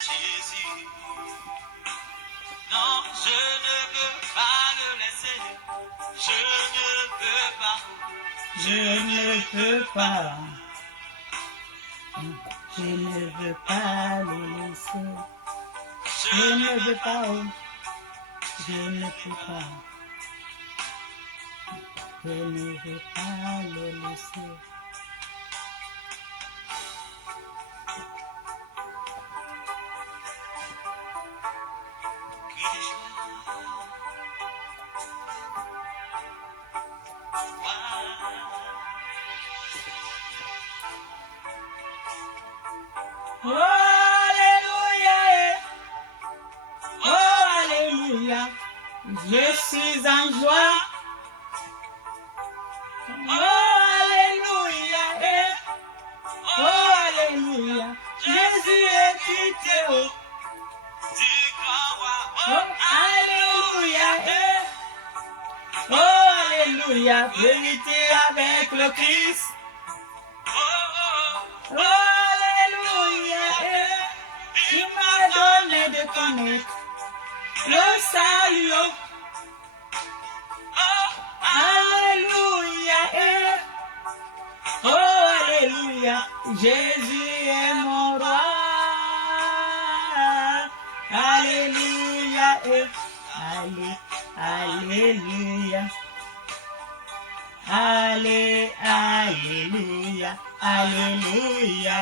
Jésus, non, je ne veux pas le laisser. Je ne veux pas. Je ne peux pas. Je ne veux pas le laisser. Je ne veux pas. Oh. Je ne peux pas. Je ne veux pas le laisser. Oh, alléluia. Oh, alléluia. Je suis en joie. Oh, alléluia. Oh, alléluia. Jésus est quitté. Oh, alléluia. Oh, alléluia. Vérité avec le Christ. Oh, alléluia. Il m'a donné de connaître le salut. Alléluia. Oh, alléluia. Jésus est mon roi. Alléluia. Alléluia. Alléluia. Alléluia.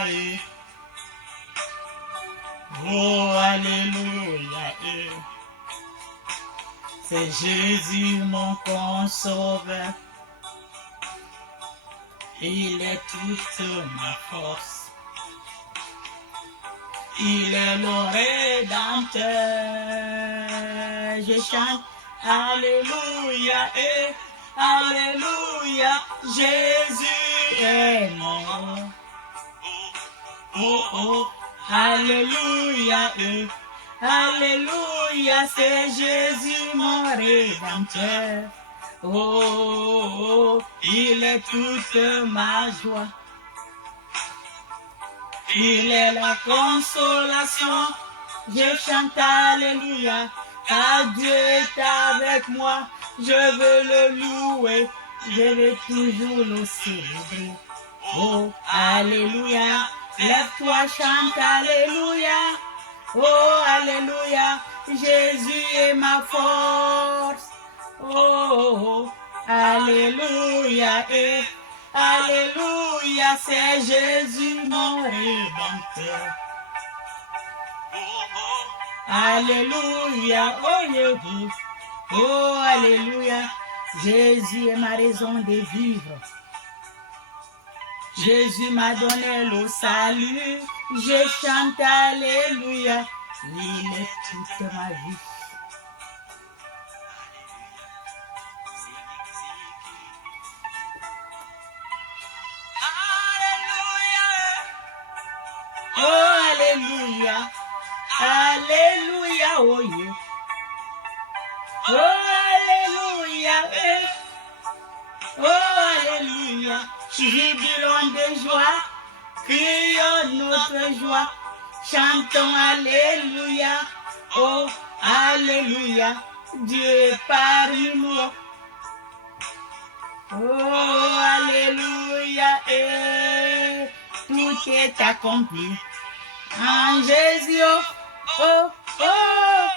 Oh, alléluia. C'est Jésus mon consauveur. Il est toute ma force. Il est le Rédempteur. Je chante alléluia et alléluia. Jésus est mon. Oh, oh, alléluia et alléluia. C'est Jésus mon Rédempteur. Oh, il est toute ma joie. Il est la consolation. Je chante alléluia. Car Dieu est avec moi. Je veux le louer. Je vais toujours le célébrer. Oh, alléluia. Lève-toi, chante alléluia. Oh, alléluia. Jésus est ma force. Oh, alléluia, alléluia, c'est Jésus mon Rédempteur. Alléluia, oh Jésus, oh alléluia, Jésus est ma raison de vivre. Jésus m'a donné le salut, je chante alléluia, il est toute ma vie. Oh, alléluia, alléluia, oh yeah. Oh, alléluia, oh, alléluia. Jubilons de joie, crions notre joie, chantons alléluia, oh, alléluia, Dieu est parmi nous. Oh, alléluia, tout est accompli. En Jésus, oh, oh.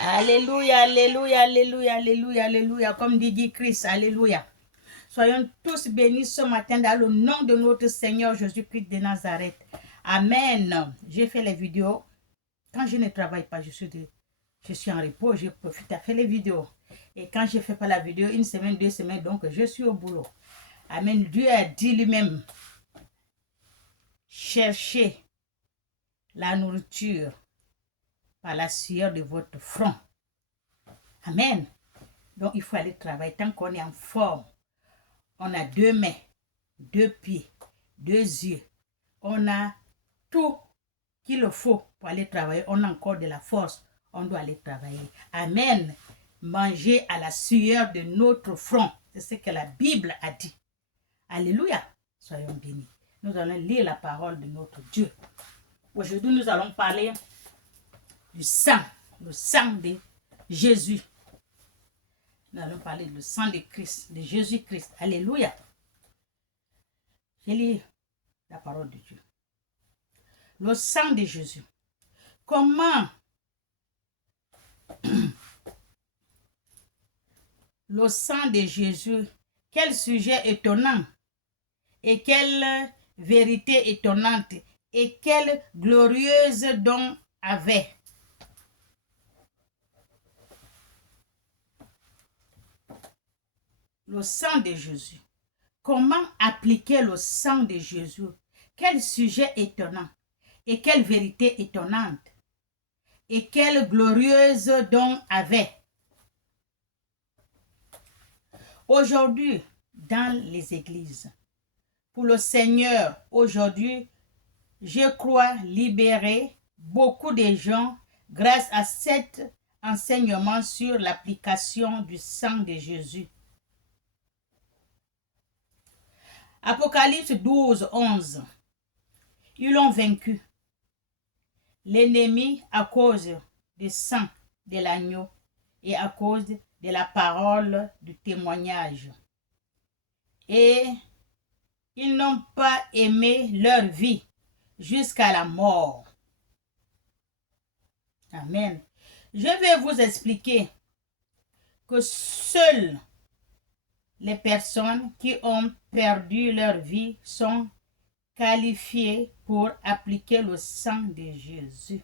Alléluia, alléluia, alléluia, alléluia, alléluia. Comme dit Christ, alléluia. Soyons tous bénis ce matin dans le nom de notre Seigneur Jésus-Christ de Nazareth. Amen. J'ai fait les vidéos. Quand je ne travaille pas, je suis en repos, je profite à faire les vidéos. Et quand je ne fais pas la vidéo, une semaine, 2 semaines, donc je suis au boulot. Amen. Dieu a dit lui-même, cherchez la nourriture par la sueur de votre front. Amen. Donc il faut aller travailler tant qu'on est en forme. On a 2 mains, 2 pieds, 2 yeux. On a tout qu'il faut pour aller travailler. On a encore de la force. On doit aller travailler. Amen. Manger à la sueur de notre front. C'est ce que la Bible a dit. Alléluia. Soyons bénis. Nous allons lire la parole de notre Dieu. Aujourd'hui, nous allons parler du sang, le sang de Jésus. Nous allons parler du sang de Christ, de Jésus-Christ. Alléluia. Je lis la parole de Dieu. Le sang de Jésus. Comment le sang de Jésus, quel sujet étonnant et quelle vérité étonnante et quelle glorieuse don avait. Le sang de Jésus. Comment appliquer le sang de Jésus? Quel sujet étonnant et quelle vérité étonnante et quelle glorieuse don avait. Aujourd'hui, dans les églises, pour le Seigneur, aujourd'hui, je crois libérer beaucoup de gens grâce à cet enseignement sur l'application du sang de Jésus. Apocalypse 12, 11. Ils l'ont vaincu, l'ennemi, à cause du sang de l'agneau et à cause de la parole du témoignage. Et ils n'ont pas aimé leur vie jusqu'à la mort. Amen. Je vais vous expliquer que seules les personnes qui ont perdu leur vie sont qualifiées pour appliquer le sang de Jésus.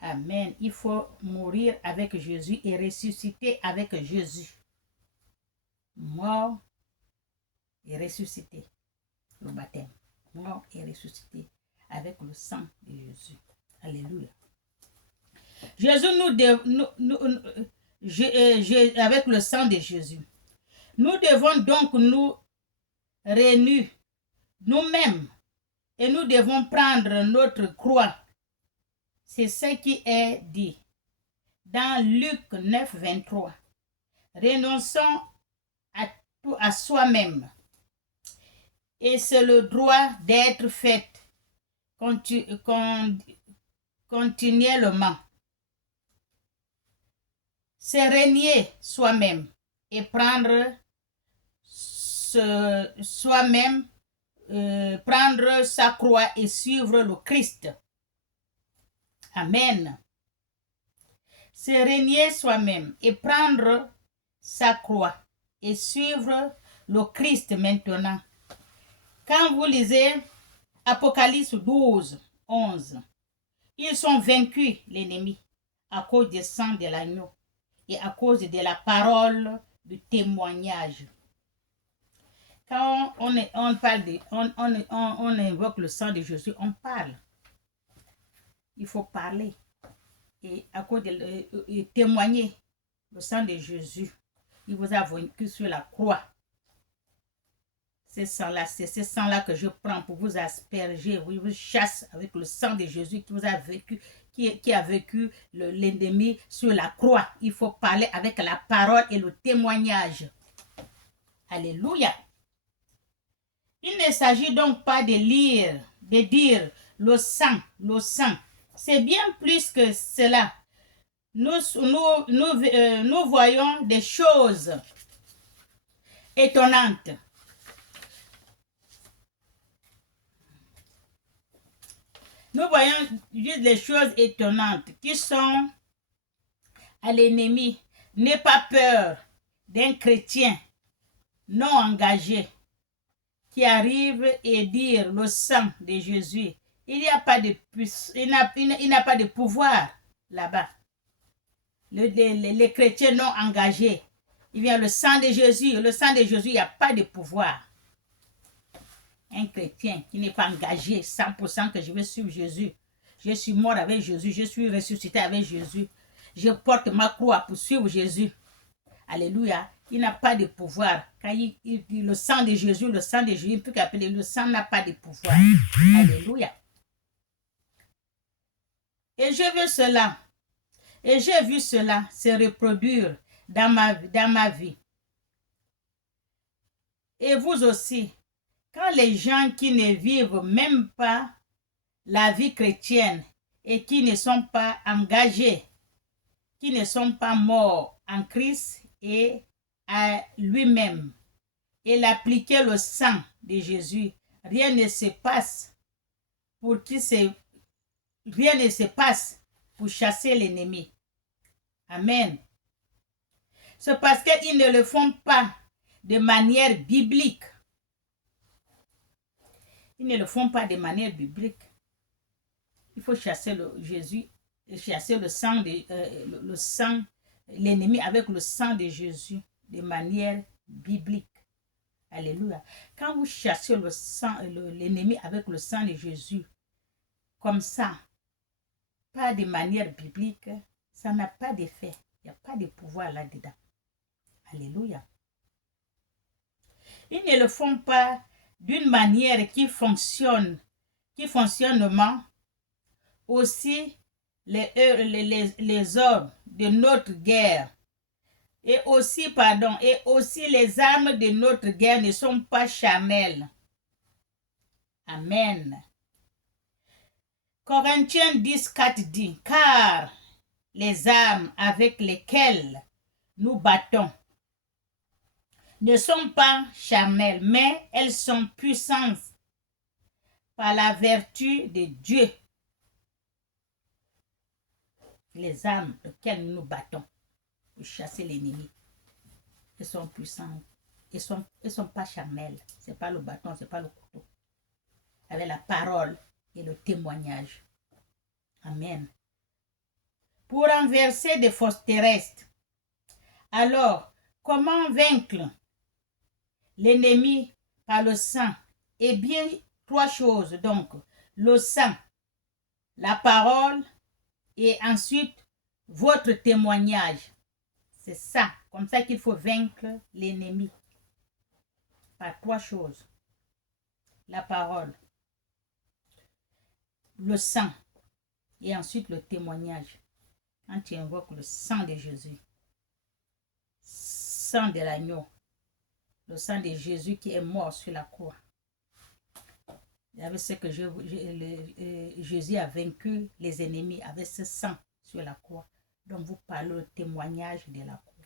Amen. Il faut mourir avec Jésus et ressusciter avec Jésus. Mort et ressuscité. Le baptême. Mort et ressuscité avec le sang de Jésus. Alléluia. Jésus avec le sang de Jésus. Nous devons donc nous réunir nous-mêmes et nous devons prendre notre croix. C'est ce qui est dit dans Luc 9, 23. Renonçons à soi-même. Et c'est le droit d'être fait continuellement. C'est renier soi-même et prendre soi-même, prendre sa croix et suivre le Christ. Amen. C'est renier soi-même et prendre sa croix et suivre le Christ maintenant. Quand vous lisez Apocalypse 12, 11, ils sont vaincus, l'ennemi, à cause du sang de l'agneau et à cause de la parole du témoignage. Quand on parle on invoque le sang de Jésus, on parle. Il faut parler et à cause de témoigner le sang de Jésus. Il vous a vaincu sur la croix. C'est ce sang-là que je prends pour vous asperger, vous chasse avec le sang de Jésus qui vous a vécu, qui a vécu l'ennemi sur la croix. Il faut parler avec la parole et le témoignage. Alléluia. Il ne s'agit donc pas de dire le sang. C'est bien plus que cela. Nous voyons des choses étonnantes. Nous voyons juste des choses étonnantes qui sont à l'ennemi. N'aie pas peur d'un chrétien non engagé qui arrive et dire le sang de Jésus. Il n'a pas de pouvoir là-bas. Les chrétiens non engagés. Il vient le sang de Jésus. Le sang de Jésus, il n'y a pas de pouvoir. Un chrétien qui n'est pas engagé 100% que je vais suivre Jésus. Je suis mort avec Jésus. Je suis ressuscité avec Jésus. Je porte ma croix pour suivre Jésus. Alléluia. Il n'a pas de pouvoir. Quand il dit le sang de Jésus, il peut qu'appeler le sang n'a pas de pouvoir. Alléluia. Et je veux cela. Et j'ai vu cela se reproduire dans ma vie. Et vous aussi, Quand les gens qui ne vivent même pas la vie chrétienne et qui ne sont pas engagés, qui ne sont pas morts en Christ et à lui-même, et l'appliquer le sang de Jésus, rien ne se passe rien ne se passe pour chasser l'ennemi. Amen. C'est parce qu'ils ne le font pas de manière biblique. Ils ne le font pas de manière biblique. Il faut chasser Jésus, chasser le sang l'ennemi avec le sang de Jésus de manière biblique. Alléluia. Quand vous chassez l'ennemi avec le sang de Jésus, comme ça, pas de manière biblique, ça n'a pas d'effet. Il n'y a pas de pouvoir là-dedans. Alléluia. Ils ne le font pas d'une manière qui fonctionnement. Aussi, les ordres de notre guerre et aussi les armes de notre guerre ne sont pas charnelles. Amen. Corinthiens 10:4 dit, car les armes avec lesquelles nous battons ne sont pas charnelles, mais elles sont puissantes par la vertu de Dieu. Les armes auxquelles nous battons pour chasser l'ennemi, elles sont puissantes. Elles sont pas charnelles. Ce n'est pas le bâton, ce n'est pas le couteau. Avec la parole et le témoignage. Amen. Pour renverser des forces terrestres. Alors, comment vaincre l'ennemi par le sang? Eh bien, 3 choses. Donc, le sang, la parole et ensuite votre témoignage. C'est ça, comme ça qu'il faut vaincre l'ennemi. Par 3 choses. La parole, le sang et ensuite le témoignage. Quand tu invoques le sang de Jésus, sang de l'agneau, le sang de Jésus qui est mort sur la croix. Avec ce que Jésus a vaincu les ennemis avec ce sang sur la croix. Donc vous parlez le témoignage de la croix.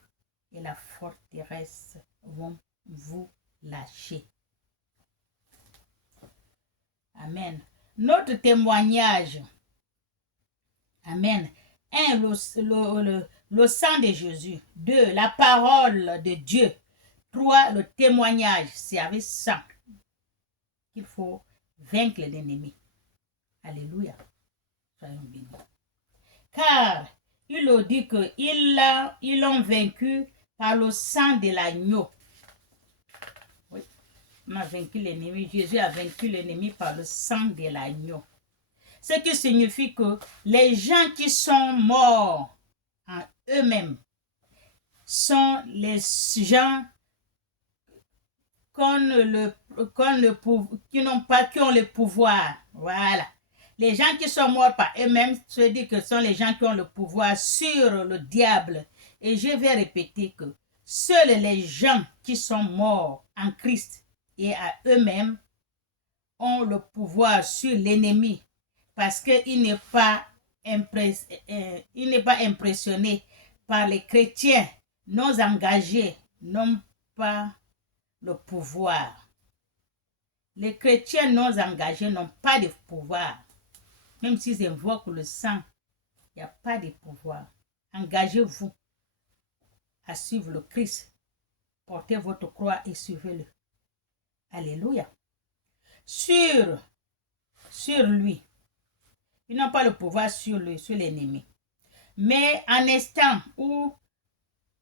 Et la forteresse vont vous lâcher. Amen. Notre témoignage. Amen. 1. Le sang de Jésus. 2. La parole de Dieu. 3. Le témoignage. C'est avec ça qu'il faut vaincre l'ennemi. Alléluia. Soyons bénis. Car il a dit qu'ils l'ont vaincu par le sang de l'agneau. Oui, on a vaincu l'ennemi. Jésus a vaincu l'ennemi par le sang de l'agneau. Ce qui signifie que les gens qui sont morts en eux-mêmes sont les gens qui ont le pouvoir. Voilà. Les gens qui sont morts par eux-mêmes, se dit que ce sont les gens qui ont le pouvoir sur le diable. Et je vais répéter que seuls les gens qui sont morts en Christ et à eux-mêmes ont le pouvoir sur l'ennemi. Parce qu'il n'est pas impressionné par les chrétiens non engagés, n'ont pas le pouvoir. Les chrétiens non engagés n'ont pas de pouvoir. Même s'ils invoquent le sang, il n'y a pas de pouvoir. Engagez-vous à suivre le Christ. Portez votre croix et suivez-le. Alléluia. Sur lui. Ils n'ont pas le pouvoir sur l'ennemi. Mais en instant où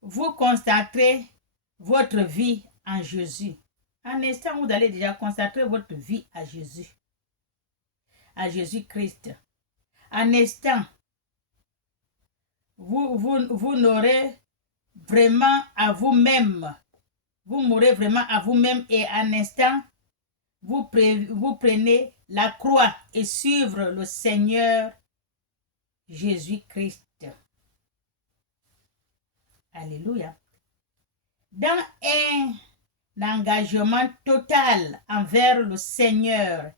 vous concentrez votre vie en Jésus, en instant où vous allez déjà consacrer votre vie à Jésus, à Jésus-Christ, en instant, vous n'aurez vraiment à vous-même, vous mourrez vraiment à vous-même et en instant, vous prenez la croix et suivre le Seigneur Jésus-Christ. Alléluia. Dans 1 engagement total envers le Seigneur.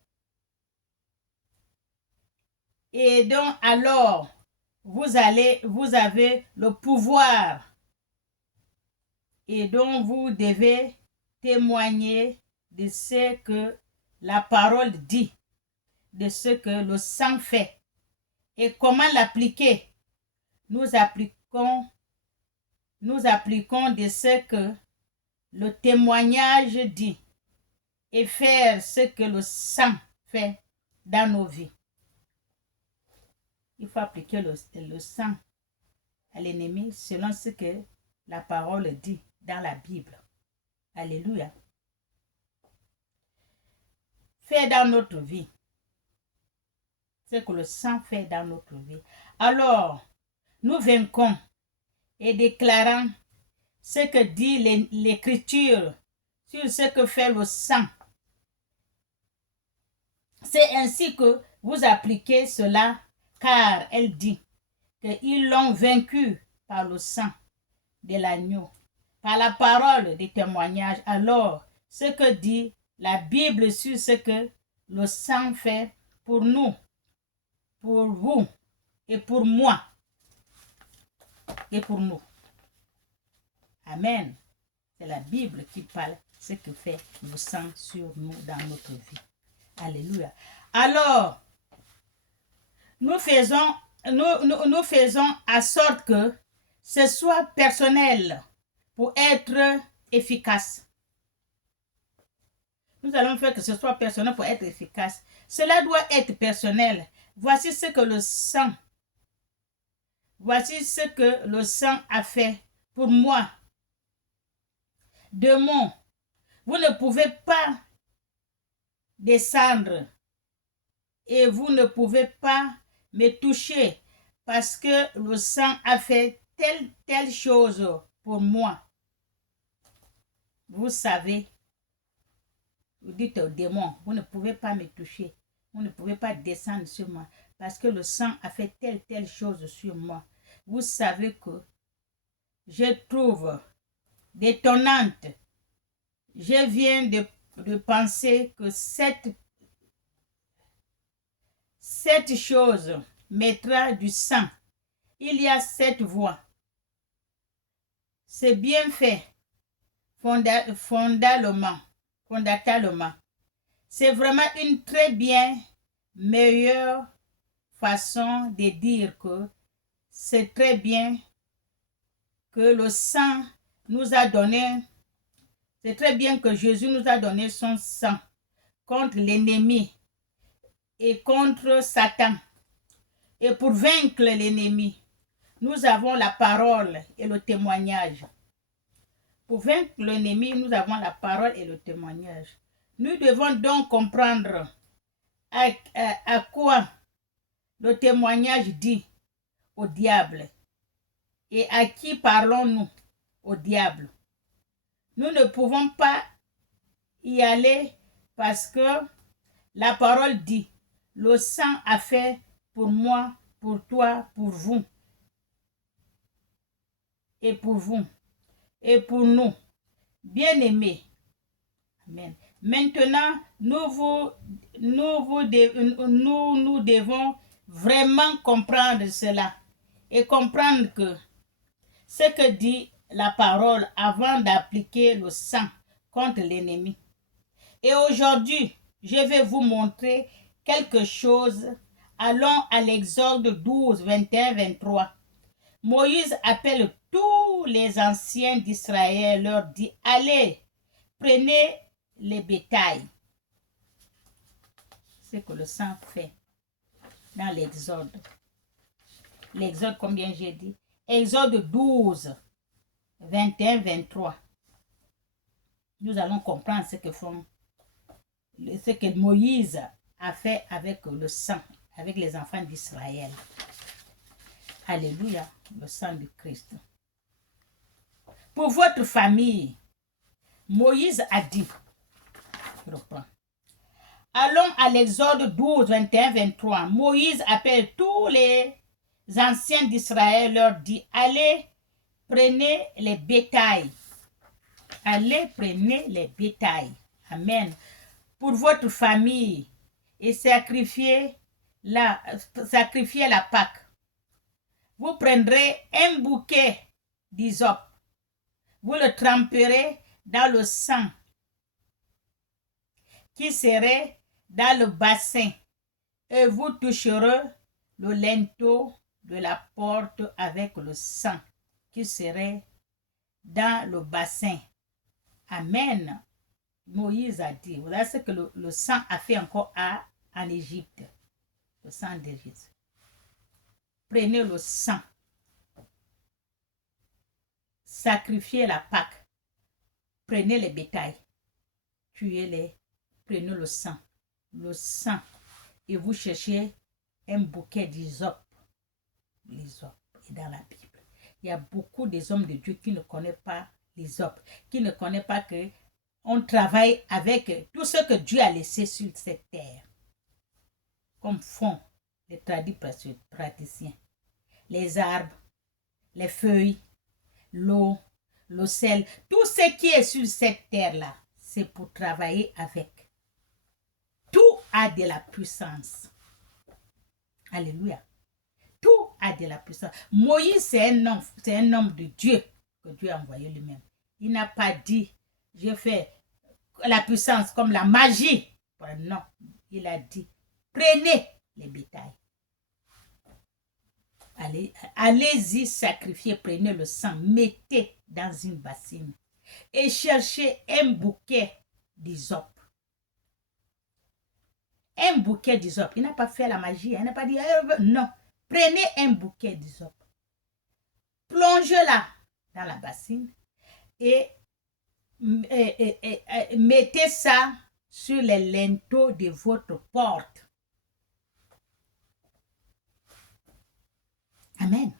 Et donc, alors, vous avez le pouvoir et donc vous devez témoigner de ce que la parole dit, de ce que le sang fait et comment l'appliquer. Nous appliquons de ce que le témoignage dit et faire ce que le sang fait dans nos vies. Il faut appliquer le sang à l'ennemi selon ce que la parole dit dans la Bible. Alléluia. Fait dans notre vie. Ce que le sang fait dans notre vie. Alors, nous vaincons et déclarons ce que dit l'Écriture sur ce que fait le sang. C'est ainsi que vous appliquez cela, car elle dit qu'ils l'ont vaincu par le sang de l'agneau, par la parole des témoignages. Alors, ce que dit la Bible sur ce que le sang fait pour nous, pour vous et pour moi et pour nous. Amen. C'est la Bible qui parle ce que fait le sang sur nous dans notre vie. Alléluia. Alors, nous faisons en sorte que ce soit personnel pour être efficace. Nous allons faire que ce soit personnel pour être efficace. Cela doit être personnel. Voici ce que le sang a fait pour moi. Démon, vous ne pouvez pas descendre et vous ne pouvez pas me toucher parce que le sang a fait telle chose pour moi. Vous savez, vous dites au démon, vous ne pouvez pas me toucher, vous ne pouvez pas descendre sur moi parce que le sang a fait telle chose sur moi. Vous savez que je trouve détonnante. Je viens de penser que cette chose mettra du sang. Il y a 7 voies. C'est bien fait fondamentalement. C'est vraiment une très bien meilleure façon de dire que c'est très bien que le sang nous a donné. C'est très bien que Jésus nous a donné son sang contre l'ennemi et contre Satan. Et pour vaincre l'ennemi, nous avons la parole et le témoignage. Pour vaincre l'ennemi, nous avons la parole et le témoignage. Nous devons donc comprendre à quoi le témoignage dit au diable. Et à qui parlons-nous? Au diable. Nous ne pouvons pas y aller parce que la parole dit, le sang a fait pour moi, pour toi, pour vous. Et pour vous. Et pour nous. Bien-aimés. Amen. Maintenant, nous devons vraiment comprendre cela. Et comprendre que ce que dit la parole avant d'appliquer le sang contre l'ennemi. Et aujourd'hui, je vais vous montrer quelque chose. Allons à l'Exode 12, 21, 23. Moïse appelle tous les anciens d'Israël, leur dit, allez, prenez les bétails. C'est que le sang fait dans l'Exode. L'Exode, combien j'ai dit? Exode 12, 21, 23. Nous allons comprendre ce que Moïse a fait avec le sang, avec les enfants d'Israël. Alléluia, le sang de Christ. Pour votre famille, Moïse a dit, je reprends. Allons à l'Exode 12, 21, 23. Moïse appelle tous les anciens d'Israël, leur dit, allez, prenez les bétails. allez, prenez les bétails. Amen. Pour votre famille et sacrifiez la Pâque. Vous prendrez un bouquet d'hysope. Vous le tremperez dans le sang qui serait dans le bassin et vous toucherez le linteau de la porte avec le sang qui serait dans le bassin. Amen. Moïse a dit, voilà ce que le sang a fait encore en Égypte. Le sang d'Égypte. Prenez le sang. Sacrifiez la Pâque. Prenez les bétails. Tuez-les. Prenez le sang. Le sang. Et vous cherchez un bouquet d'hysope. L'hysope est dans la Bible. Il y a beaucoup des hommes de Dieu qui ne connaissent pas l'hysope, qui ne connaissent pas que on travaille avec tout ce que Dieu a laissé sur cette terre. Comme font les praticiens. Les arbres, les feuilles, l'eau, le sel, tout ce qui est sur cette terre-là, c'est pour travailler avec. Tout a de la puissance. Alléluia. Tout a de la puissance. Moïse, c'est un homme de Dieu que Dieu a envoyé lui-même. Il n'a pas dit, je fais la puissance comme la magie. Non, il a dit, prenez les bétails. Allez-y sacrifier, prenez le sang, mettez dans une bassine et cherchez un bouquet d'hysope. Un bouquet d'hysope. Il n'a pas fait la magie, il n'a pas dit, non. Prenez un bouquet d'hysope. Plongez-la dans la bassine et mettez ça sur les linteaux de votre porte. Amen.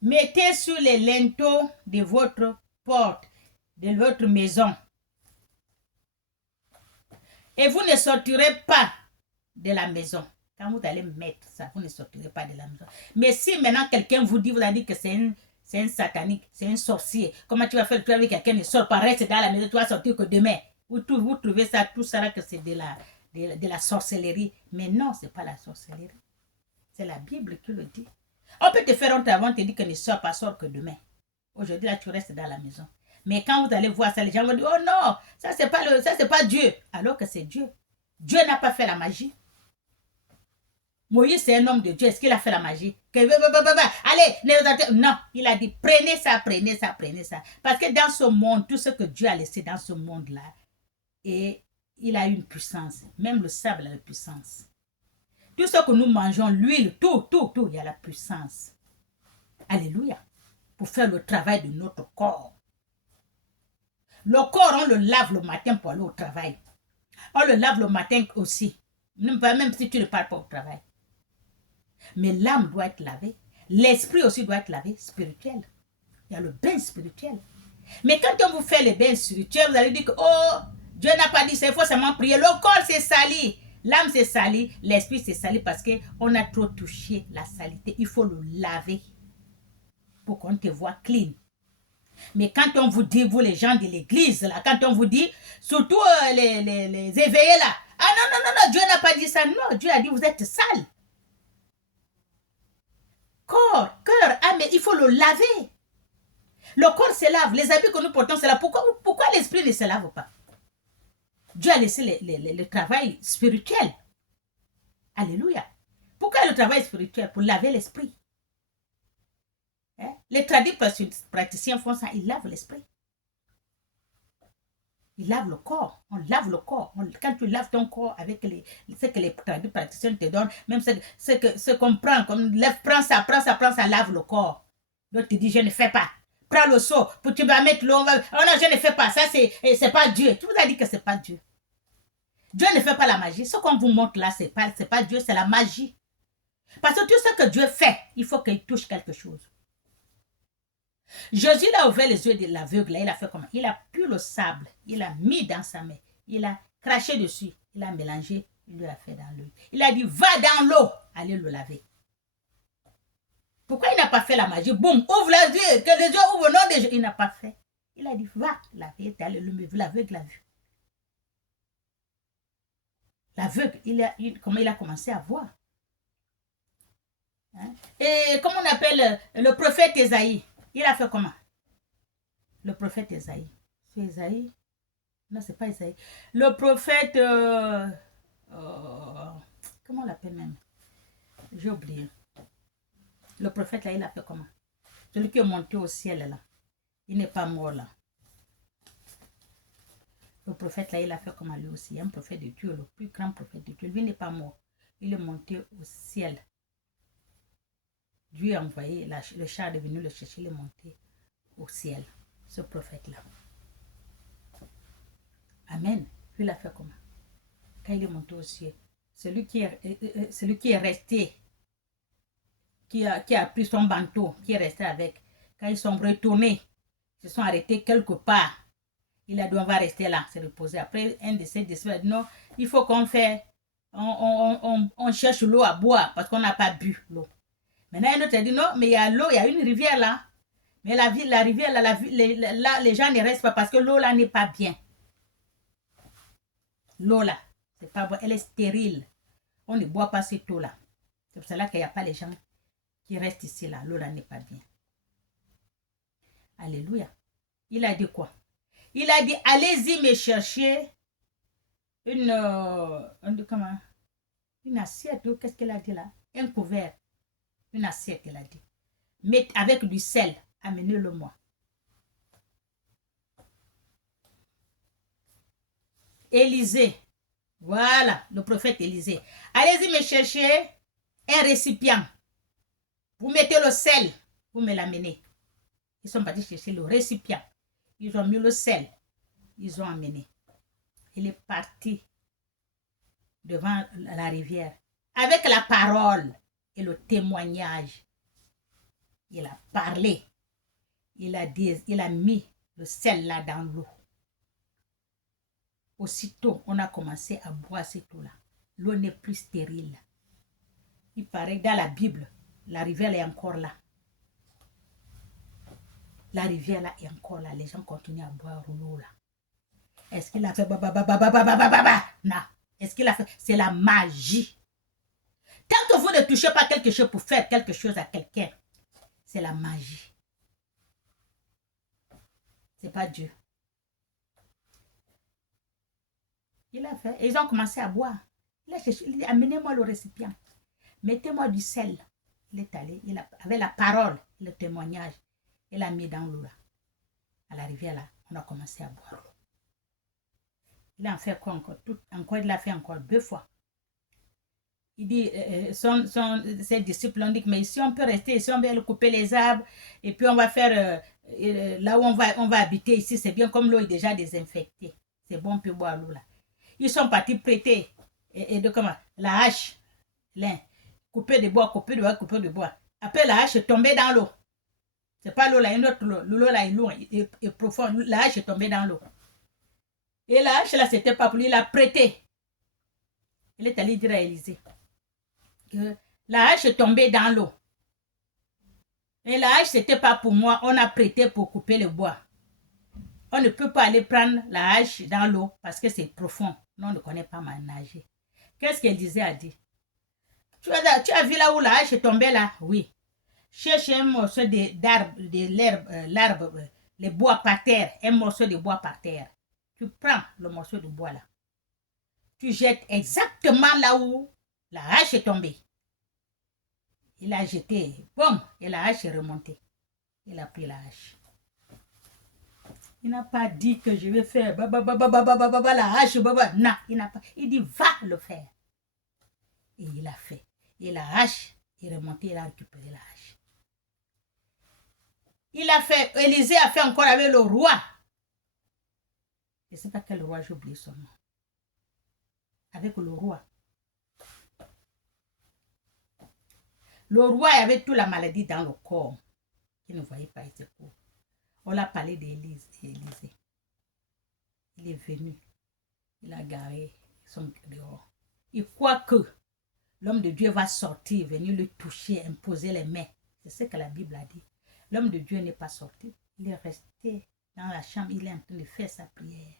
Mettez sur les linteaux de votre porte, de votre maison. Et vous ne sortirez pas de la maison. Quand vous allez mettre ça, vous ne sortirez pas de la maison. Mais si maintenant quelqu'un vous a dit que c'est un satanique, c'est un sorcier, comment tu vas faire? Tu vas dire que quelqu'un ne sort pas, reste dans la maison, tu vas sortir que demain. Vous trouvez ça, tout ça, que c'est de la sorcellerie. Mais non, ce n'est pas la sorcellerie. C'est la Bible qui le dit. On peut te faire honte avant, te dire que ne sors pas, sors que demain. Aujourd'hui, là, tu restes dans la maison. Mais quand vous allez voir ça, les gens vont dire, oh non, ça, c'est pas Dieu. Alors que c'est Dieu. Dieu n'a pas fait la magie. Moïse, c'est un homme de Dieu. Est-ce qu'il a fait la magie? Allez, non, il a dit, prenez ça, prenez ça, prenez ça. Parce que dans ce monde, tout ce que Dieu a laissé dans ce monde-là, et il a une puissance. Même le sable a une puissance. Tout ce que nous mangeons, l'huile, tout, il y a la puissance. Alléluia. Pour faire le travail de notre corps. Le corps, on le lave le matin pour aller au travail. On le lave le matin aussi. Même si tu ne pars pas au travail. Mais l'âme doit être lavée. L'esprit aussi doit être lavé, spirituel. Il y a le bain spirituel. Mais quand on vous fait le bain spirituel, vous allez dire que, oh, Dieu n'a pas dit ça, il faut seulement prier. Le corps s'est sali. L'âme s'est salie, l'esprit s'est sali parce qu'on a trop touché la saleté. Il faut le laver pour qu'on te voit clean. Mais quand on vous dit, vous les gens de l'église, là, quand on vous dit, surtout les éveillés là, ah non, Dieu n'a pas dit ça. Non, Dieu a dit, vous êtes sales. Corps, cœur, âme, il faut le laver. Le corps se lave, les habits que nous portons se lavent. Pourquoi l'esprit ne se lave pas? Dieu a laissé le travail spirituel. Alléluia. Pourquoi le travail spirituel? Pour laver l'esprit. Hein? Les praticiens font ça, ils lavent l'esprit. Ils lavent le corps. On lave le corps. Quand tu laves ton corps avec ce que les praticiens te donnent, même ce qu'on prend, comme prends ça, lave le corps. L'autre te dit, je ne fais pas. Prends le seau, tu vas mettre l'eau. Oh non, je ne fais pas. Ça, c'est pas Dieu. Tu vous as dit que c'est pas Dieu. Dieu ne fait pas la magie. Ce qu'on vous montre là, c'est pas Dieu, c'est la magie. Parce que tout ce que Dieu fait, il faut qu'il touche quelque chose. Jésus a ouvert les yeux de l'aveugle. Il a fait comment? Il a pris le sable. Il a mis dans sa main. Il a craché dessus. Il a mélangé. Il lui a fait dans l'eau. Il a dit, va dans l'eau. Allez le laver. Pourquoi il n'a pas fait la magie? Boum, ouvre les yeux. Que les yeux ouvrent au nom de Jésus. Il n'a pas fait. Il a dit, va. L'aveugle a vu. L'aveugle, comment il a commencé à voir. Hein? Et comment on appelle le prophète Esaïe? Il a fait comment? Le prophète Esaïe. C'est Esaïe? Non, c'est pas Esaïe. Le prophète... comment on l'appelle même? J'ai oublié. Le prophète là, il a fait comment? Celui qui est monté au ciel là. Il n'est pas mort là. Le prophète là, il a fait comment lui aussi? Un prophète de Dieu, le plus grand prophète de Dieu. Lui n'est pas mort. Il est monté au ciel. Dieu a envoyé, le char est venu le chercher, il est monté au ciel. Ce prophète là. Amen. Lui, il a fait comment? Quand il est monté au ciel. Celui qui est resté, qui a pris son manteau, qui est resté avec, quand ils sont retournés, ils se sont arrêtés quelque part. Il a dit, on va rester là, se reposer. Après, un de ses disciples a dit, non, il faut qu'on fait, on cherche l'eau à boire parce qu'on n'a pas bu l'eau. Maintenant, un autre a dit, non, mais il y a l'eau, il y a une rivière là. Mais la rivière là, là, les gens ne restent pas parce que l'eau là n'est pas bien. L'eau là, c'est pas bon, elle est stérile. On ne boit pas cette eau là. C'est pour cela qu'il n'y a pas les gens qui restent ici là. L'eau là n'est pas bien. Alléluia. Il a dit quoi? Il a dit, allez-y me chercher une assiette. Qu'est-ce qu'elle a dit là? Un couvert. Une assiette, elle a dit. Mais avec du sel. Amenez-le moi. Élisée. Voilà, le prophète Élisée. Allez-y me chercher un récipient. Vous mettez le sel. Vous me l'amenez. Ils sont partis chercher le récipient. Ils ont mis le sel. Ils ont amené. Il est parti devant la rivière avec la parole et le témoignage. Il a parlé. Il a mis le sel là dans l'eau. Aussitôt, on a commencé à boire cette eau-là. L'eau n'est plus stérile. Il paraît que dans la Bible, la rivière est encore là. La rivière là est encore là. Les gens continuent à boire l'eau là. Est-ce qu'il a fait non. Est-ce qu'il a fait? C'est la magie. Tant que vous ne touchez pas quelque chose pour faire quelque chose à quelqu'un, c'est la magie. C'est pas Dieu. Il a fait. Et ils ont commencé à boire. Il a cherché, il dit, amenez-moi le récipient. Mettez-moi du sel. Il est allé, avec la parole, le témoignage, il a mis dans l'eau là. À la rivière là, on a commencé à boire l'eau. Il a fait quoi encore? Il l'a fait encore 2 fois. Il dit, ses disciples ont dit, mais si on peut rester, si on veut couper les arbres, et puis on va faire, là où on va habiter ici, c'est bien comme l'eau est déjà désinfectée. C'est bon, on peut boire l'eau là. Ils sont partis prêter, la hache, couper de bois, couper de bois. Après, la hache est tombée dans l'eau. C'est pas l'eau là, une autre l'eau. L'eau là est loin, est profonde. La hache est tombée dans l'eau. Et la hache là, c'était pas pour lui, il a prêté. Il est allé dire à Élisée que la hache est tombée dans l'eau. Et la hache, c'était pas pour moi, on a prêté pour couper le bois. On ne peut pas aller prendre la hache dans l'eau parce que c'est profond. Non, on ne connaît pas nager. Qu'est-ce qu'Élisée a dit? Tu as vu là où la hache est tombée là? Oui. Cherche un morceau l'arbre, les bois par terre, un morceau de bois par terre. Tu prends le morceau de bois là. Tu jettes exactement là où la hache est tombée. Il a jeté, boum, et la hache est remontée. Il a pris la hache. Il n'a pas dit que je vais faire la hache, non, il n'a pas. Il dit va le faire. Et il a fait. Et la hache est remontée, il a récupéré la hache. Il a fait, Élisée a fait encore avec le roi. Je ne sais pas quel roi, j'ai oublié son nom. Avec le roi. Le roi avait toute la maladie dans le corps. Il ne voyait pas ses cours. On l'a parlé d'Élisée. Il est venu. Il a garé son dehors. Il croit que l'homme de Dieu va sortir, venir le toucher, imposer les mains. C'est ce que la Bible a dit. L'homme de Dieu n'est pas sorti. Il est resté dans la chambre, il est en train de faire sa prière.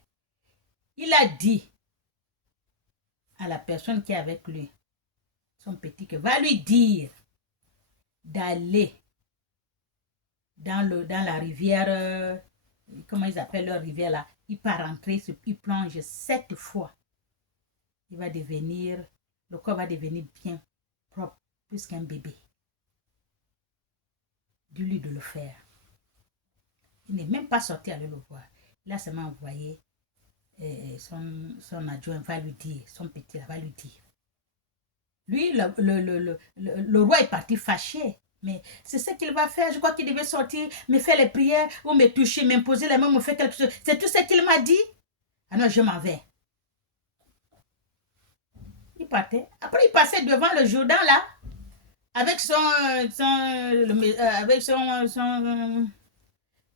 Il a dit à la personne qui est avec lui, son petit, que va lui dire d'aller dans la rivière, comment ils appellent leur rivière là, il part rentrer, il plonge 7 fois. Il va devenir, le corps va devenir bien propre, plus qu'un bébé. Dis-lui de le faire. Il n'est même pas sorti aller le voir. Là, ça m'a envoyé son adjoint va lui dire, son petit là va lui dire. Lui, le roi est parti fâché. Mais c'est ce qu'il va faire. Je crois qu'il devait sortir, me faire les prières, ou me toucher, m'imposer la main, me faire quelque chose. C'est tout ce qu'il m'a dit. Ah non, je m'en vais. Il partait. Après, il passait devant le Jourdain là, avec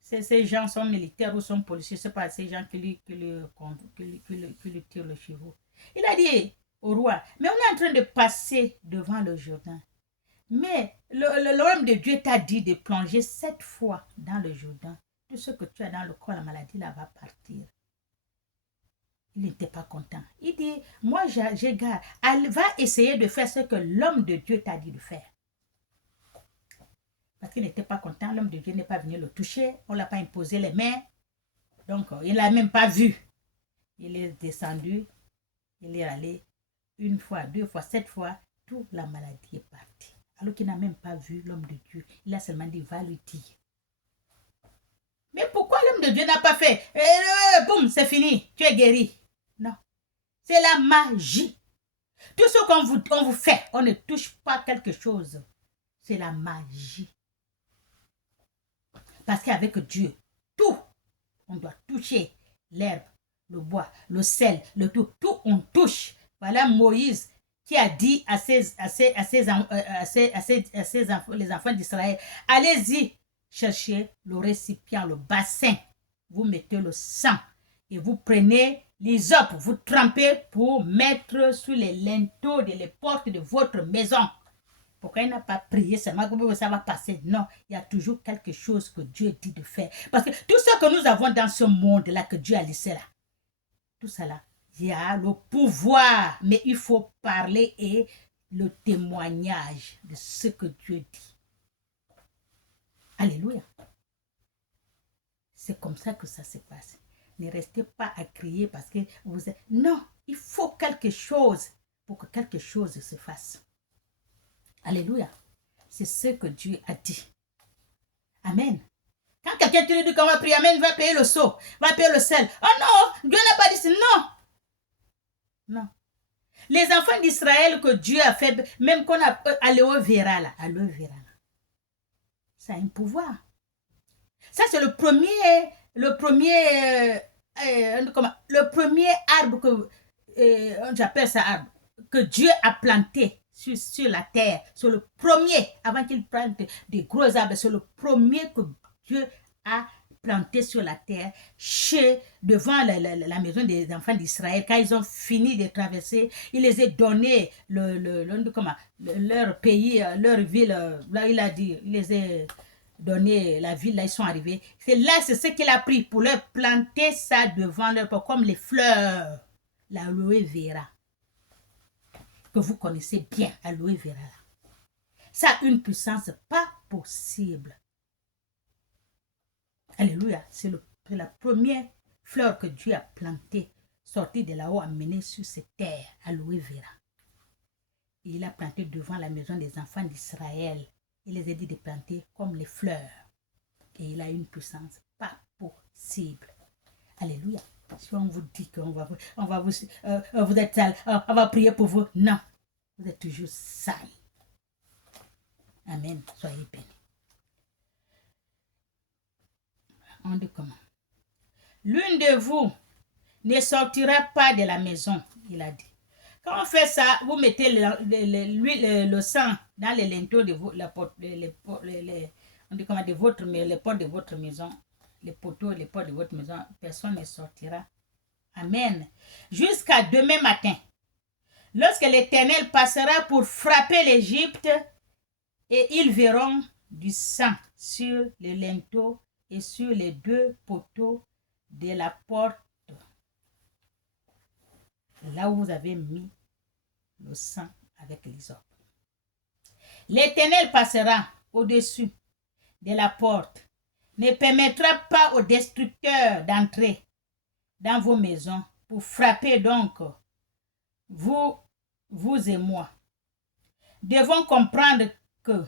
ces gens sont militaires ou sont policiers, c'est pas ces gens qui lui tirent le chevaux. Il a dit au roi, mais on est en train de passer devant le Jourdain. Mais l'homme de Dieu t'a dit de plonger 7 fois dans le Jourdain. Tout ce que tu as dans le corps, la maladie là va partir. Il n'était pas content. Il dit, moi j'ai garde. Elle va essayer de faire ce que l'homme de Dieu t'a dit de faire. Parce qu'il n'était pas content, l'homme de Dieu n'est pas venu le toucher, on ne l'a pas imposé les mains. Donc, il ne l'a même pas vu. Il est descendu, il est allé 1 fois, 2 fois, 7 fois, toute la maladie est partie. Alors qu'il n'a même pas vu l'homme de Dieu. Il a seulement dit, va lui dire. Mais pourquoi l'homme de Dieu n'a pas fait boum, c'est fini, tu es guéri. Non, c'est la magie. Tout ce qu'on vous fait, on ne touche pas quelque chose. C'est la magie. Parce qu'avec Dieu, tout, on doit toucher l'herbe, le bois, le sel, le tout on touche. Voilà Moïse qui a dit à les enfants d'Israël, allez-y chercher le récipient, le bassin, vous mettez le sang et vous prenez l'hysope, vous trempez pour mettre sous les linteaux des portes de votre maison. Pourquoi il n'a pas prié seulement que ça va passer? Non, il y a toujours quelque chose que Dieu dit de faire. Parce que tout ce que nous avons dans ce monde-là, que Dieu a laissé là, tout ça là, il y a le pouvoir. Mais il faut parler et le témoignage de ce que Dieu dit. Alléluia. C'est comme ça que ça se passe. Ne restez pas à crier parce que vous êtes... Non, il faut quelque chose pour que quelque chose se fasse. Alléluia. C'est ce que Dieu a dit. Amen. Quand quelqu'un te dit qu'on va prier, amen, va payer le seau, va payer le sel. Oh non, Dieu n'a pas dit ça. Non. Non. Les enfants d'Israël que Dieu a fait, même qu'on a aloe vera là, ça a un pouvoir. Ça, c'est le premier arbre que, j'appelle ça arbre, que Dieu a planté sur la terre. C'est le premier, avant qu'il plante des gros arbres, c'est le premier que Dieu a planté sur la terre, devant la maison des enfants d'Israël. Quand ils ont fini de traverser, il les a donné leur pays, leur ville. Là, il a dit, il les a donné la ville, là ils sont arrivés. C'est ce qu'il a pris pour leur planter ça devant leur, comme les fleurs, l'aloe vera, que vous connaissez bien, aloe vera. Ça a une puissance pas possible. Alléluia, c'est la première fleur que Dieu a plantée, sortie de là-haut, amenée sur cette terre, aloe vera. Et il a planté devant la maison des enfants d'Israël. Il les a dit de planter comme les fleurs. Et il a une puissance pas possible. Alléluia. Si on vous dit qu'on va vous êtes sale, on va prier pour vous. Non, vous êtes toujours sale. Amen. Soyez bénis. On dit comment? L'une de vous ne sortira pas de la maison, il a dit. Quand on fait ça, vous mettez le sang dans les linteaux de les portes de votre maison, les poteaux, les portes de votre maison, personne ne sortira. Amen. Jusqu'à demain matin, lorsque l'Éternel passera pour frapper l'Égypte, et ils verront du sang sur les linteaux et sur les 2 poteaux de la porte, là où vous avez mis le sang avec l'hysope. L'Éternel passera au-dessus de la porte, ne permettra pas aux destructeurs d'entrer dans vos maisons pour frapper donc vous et moi. Devons comprendre que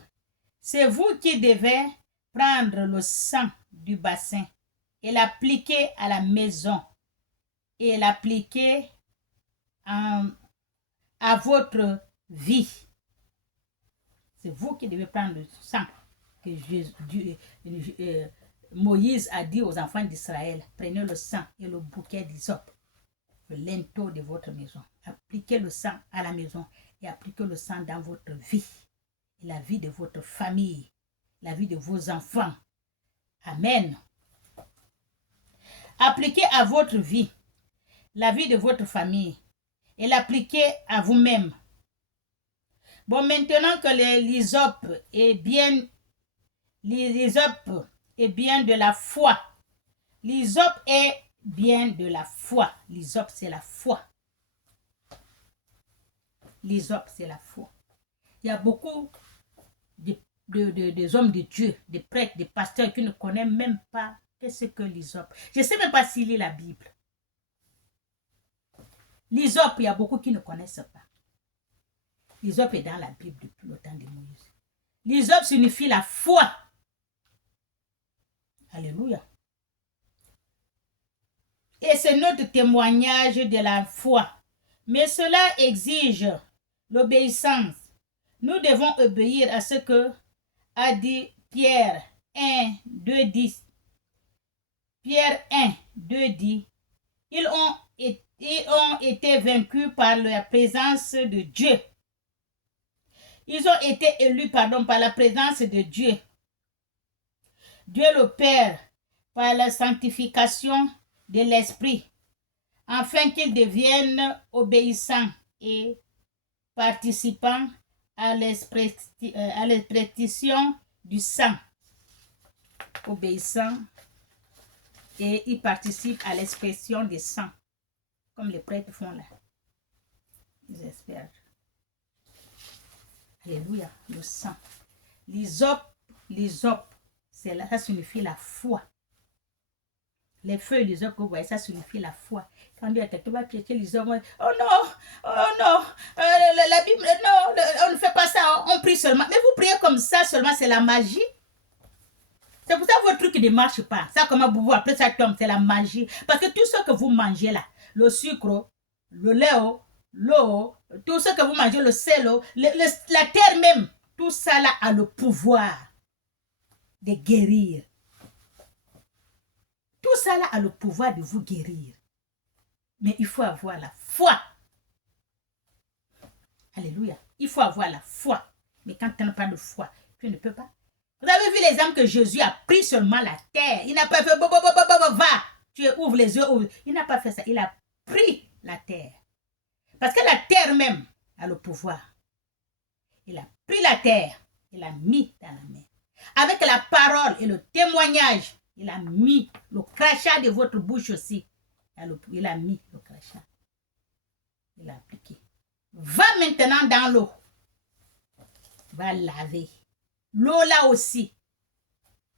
c'est vous qui devez prendre le sang du bassin et l'appliquer à la maison et l'appliquer à votre vie. C'est vous qui devez prendre le sang que Moïse a dit aux enfants d'Israël. Prenez le sang et le bouquet d'hysope, le linteau de votre maison. Appliquez le sang à la maison et appliquez le sang dans votre vie, la vie de votre famille, la vie de vos enfants. Amen. Appliquez à votre vie, la vie de votre famille et l'appliquez à vous-même. Bon, maintenant que l'hysope est bien de la foi. L'hysope est bien de la foi. L'hysope, c'est la foi. L'hysope, c'est la foi. Il y a beaucoup des hommes de Dieu, des prêtres, des pasteurs qui ne connaissent même pas qu'est-ce que l'hysope. Je ne sais même pas s'il lit la Bible. L'hysope, il y a beaucoup qui ne connaissent pas. L'hysope est dans la Bible depuis le temps de Moïse. L'hysope signifie la foi. Alléluia. Et c'est notre témoignage de la foi. Mais cela exige l'obéissance. Nous devons obéir à ce que a dit Pierre 1, 2, 10. Pierre 1, 2 dit, ils ont été vaincus par la présence de Dieu. Ils ont été élus, par la présence de Dieu. Dieu le Père, par la sanctification de l'Esprit, afin qu'ils deviennent obéissants et participants à l'expression du sang. Obéissants et ils participent à l'expression du sang, comme les prêtres font là. Ils espèrent. Alléluia, le sang. L'hysope, ça signifie la foi. Les feuilles d'hysope que vous voyez, ça signifie la foi. Quand Dieu a quelqu'un va piéger l'hysope, oh non, la Bible, non, on ne fait pas ça, on prie seulement. Mais vous priez comme ça seulement, c'est la magie. C'est pour ça que votre truc ne marche pas. Ça, comment vous appelez ça tombe, c'est la magie. Parce que tout ce que vous mangez là, le sucre, le lait, l'eau, tout ce que vous mangez, le sel, la terre même, tout ça là a le pouvoir de guérir. Tout ça là a le pouvoir de vous guérir. Mais il faut avoir la foi. Alléluia. Il faut avoir la foi. Mais quand tu n'as pas de foi, tu ne peux pas. Vous avez vu l'exemple que Jésus a pris seulement la terre. Il n'a pas fait va. Tu ouvres les yeux. Il n'a pas fait ça. Il a pris la terre. Parce que la terre même a le pouvoir. Il a pris la terre. Il l'a mis dans la main. Avec la parole et le témoignage, il a mis le crachat de votre bouche aussi. Il a mis le crachat. Il a appliqué. Va maintenant dans l'eau. Va laver. L'eau là aussi.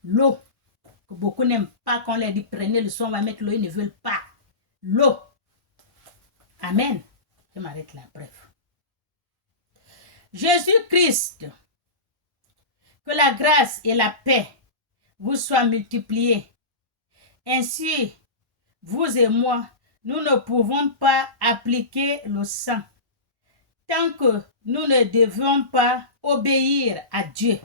L'eau. Que beaucoup n'aiment pas qu'on leur dit prenez le son, on va mettre l'eau, ils ne veulent pas. L'eau. Amen. Je m'arrête là, bref. Jésus-Christ, que la grâce et la paix vous soient multipliées. Ainsi, vous et moi, nous ne pouvons pas appliquer le sang tant que nous ne devons pas obéir à Dieu.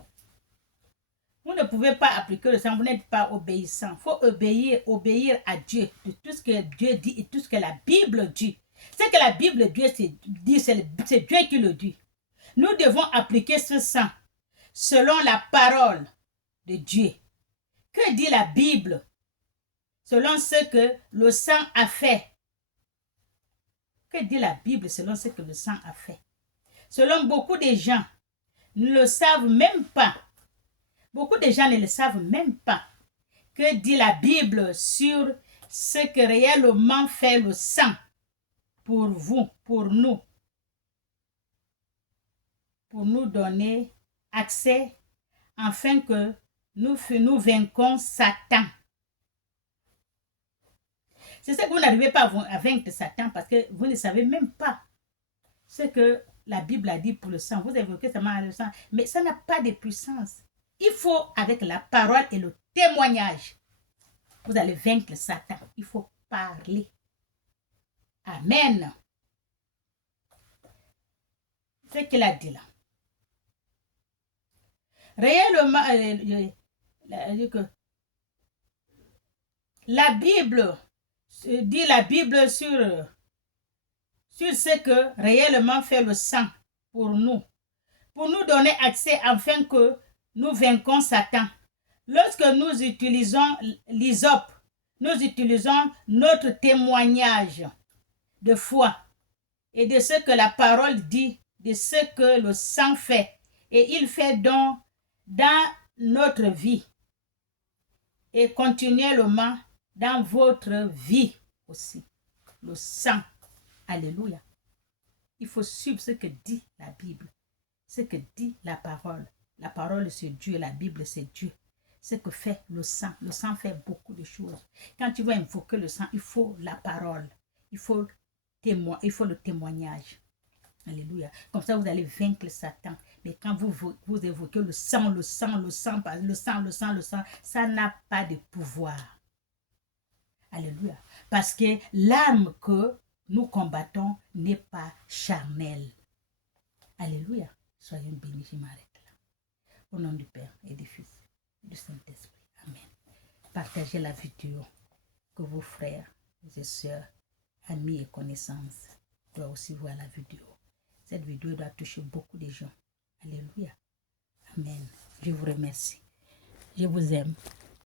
Vous ne pouvez pas appliquer le sang, vous n'êtes pas obéissant. Il faut obéir à Dieu, de tout ce que Dieu dit et tout ce que la Bible dit. Ce que la Bible dit, c'est Dieu qui le dit. Nous devons appliquer ce sang selon la parole de Dieu. Que dit la Bible? Selon ce que le sang a fait. Que dit la Bible selon ce que le sang a fait? Selon beaucoup de gens, ne le savent même pas. Beaucoup de gens ne le savent même pas. que dit la Bible sur ce que réellement fait le sang pour vous, pour nous donner accès afin que nous vainquons Satan. C'est ça que vous n'arrivez pas à vaincre Satan parce que vous ne savez même pas ce que la Bible a dit pour le sang. Vous évoquez seulement le sang, mais ça n'a pas de puissance. Il faut, avec la parole et le témoignage, vous allez vaincre Satan. Il faut parler. Amen. C'est ce qu'il a dit là. Réellement, la Bible dit la Bible sur ce que réellement fait le sang pour nous donner accès afin que nous vainquons Satan. Lorsque nous utilisons l'hysope, nous utilisons notre témoignage de foi et de ce que la parole dit, de ce que le sang fait. Et il fait donc dans notre vie et continuellement dans votre vie aussi. Le sang. Alléluia. Il faut suivre ce que dit la Bible, ce que dit la parole. La parole, c'est Dieu, la Bible, c'est Dieu. Ce que fait le sang. Le sang fait beaucoup de choses. Quand tu veux invoquer le sang, il faut la parole. Il faut le témoignage. Alléluia. Comme ça, vous allez vaincre Satan. Mais quand vous évoquez le sang, ça n'a pas de pouvoir. Alléluia. Parce que l'arme que nous combattons n'est pas charnelle. Alléluia. Soyez bénis, je m'arrête là. Au nom du Père et du Fils et du Saint-Esprit. Amen. Partagez la vidéo, que vos frères et sœurs, amis et connaissances doivent aussi voir la vidéo. Cette vidéo doit toucher beaucoup de gens. Alléluia. Amen. Je vous remercie. Je vous aime.